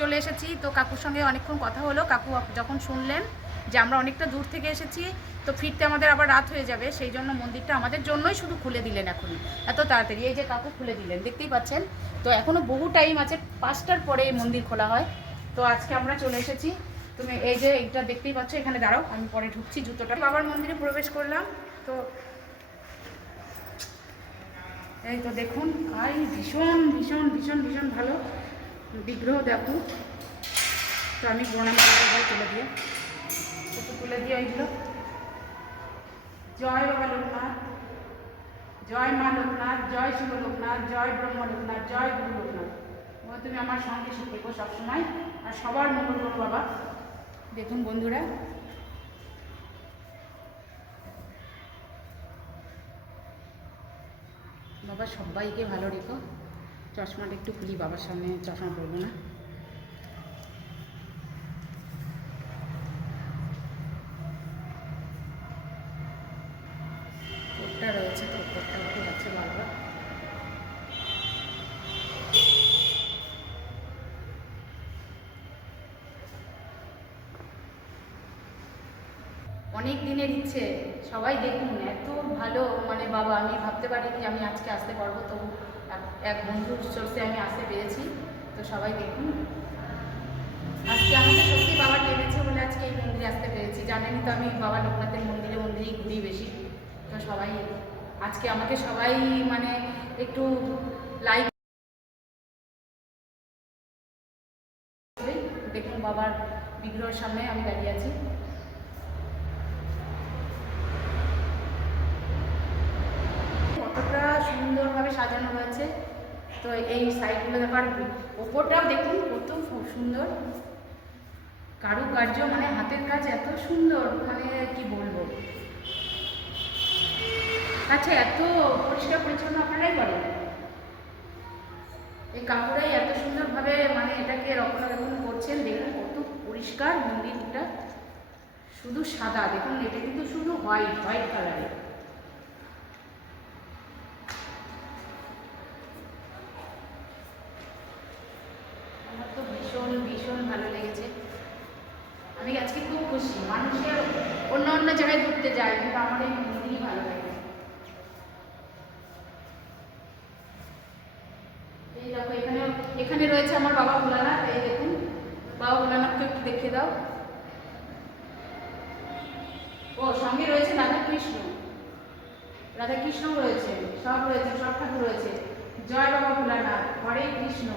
চলে এসেছি। তো কাকুর সঙ্গে অনেকক্ষণ কথা হলো। কাকু যখন শুনলেন যে আমরা অনেকটা দূর থেকে এসেছি, তো ফিরতে আমাদের আবার রাত হয়ে যাবে, সেই জন্য মন্দিরটা আমাদের জন্যই শুধু খুলে দিলেন এখনই, এত তাড়াতাড়ি। এই যে কাকু খুলে দিলেন, দেখতেই পাচ্ছেন। তো এখনও বহু টাইম আছে, 5টার পরে এই মন্দির খোলা হয়। তো আজকে আমরা চলে এসেছি। তুমি এই যে এইটা দেখতেই পাচ্ছ, এখানে দাঁড়াও, আমি পরে ঢুকছি। জুতোটা বাবার মন্দিরে প্রবেশ করলাম। তো এই তো দেখুন, ভাই ভীষণ ভীষণ ভীষণ ভীষণ ভালো বিগ্রহ দেখো। তো আমি প্রণাম করে তুলে দিয়ে একটু তুলে দিয়ে এইগুলো। জয় বাবা লোকনাথ, জয় মা লোকনাথ, জয় শিব লোকনাথ, জয় ব্রহ্ম লোকনাথ, জয় গুরু লোকনাথ। তুমি আমার সঙ্গে থেকো সবসময়, আর সবার মঙ্গল করো বাবা। দেখুন বন্ধুরা, বাবা সবাইকে ভালো রেখো। চশমাটা একটু খুলি, বাবার সামনে চশমা পরবো না। কোটটা রয়েছে, তো কোটটা উঠে যাচ্ছে বারবার। অনেক দিনের ইচ্ছে, সবাই দেখুন এত ভালো, মানে বাবা আমি ভাবতে পারিনি আমি আজকে আসতে পারবো, তো এক বন্ধুর সোর্সে আমি আসতে পেরেছি। তো সবাই দেখুন, আজকে আমাকে সত্যি বাবা টেনেছে বলে আজকে এই মন্দিরে আসতে পেরেছি। জানেনই তো আমি বাবা লোকনাথের মন্দিরে মন্দিরেই ঘুরি বেশি। তো সবাই আজকে আমাকে সবাই মানে একটু লাইক দেখুন, বাবার বিগ্রহের সামনে আমি দাঁড়িয়ে আছি। কতটা সুন্দরভাবে সাজানো হয়েছে। তো এই সাইডগুলো দেখার, ওপরটাও দেখুন কত সুন্দর কারুকার্য, মানে হাতের কাজ এত সুন্দর, মানে কি বলবো। আচ্ছা, এত পরিষ্কার পরিচ্ছন্ন আপনারাই বলেন, এই কাকুরাই এত সুন্দরভাবে মানে এটাকে রক্ষণাবেক্ষণ করছেন। দেখুন কত পরিষ্কার মন্দিরটা, শুধু সাদা। দেখুন এটা কিন্তু শুধু হোয়াইট হোয়াইট কালারের। আমার তো ভীষণ ভীষণ ভালো লেগেছে। আমি আজকে খুব খুশি। মানুষের অন্য অন্য জায়গায় ঘুরতে যায়, কিন্তু আমার এই মন্দিরই ভালো লাগে। এই দেখো, এখানে এখানে রয়েছে আমার বাবা ভোলানাথ। এই দেখুন, বাবা ভোলানাথকে একটু দেখিয়ে দাও। ও সঙ্গে রয়েছে রাধাকৃষ্ণ, রাধাকৃষ্ণ রয়েছে, সব রয়েছে, সব ঠাকুর রয়েছে। জয় বাবা ভোলানাথ, হরে কৃষ্ণ।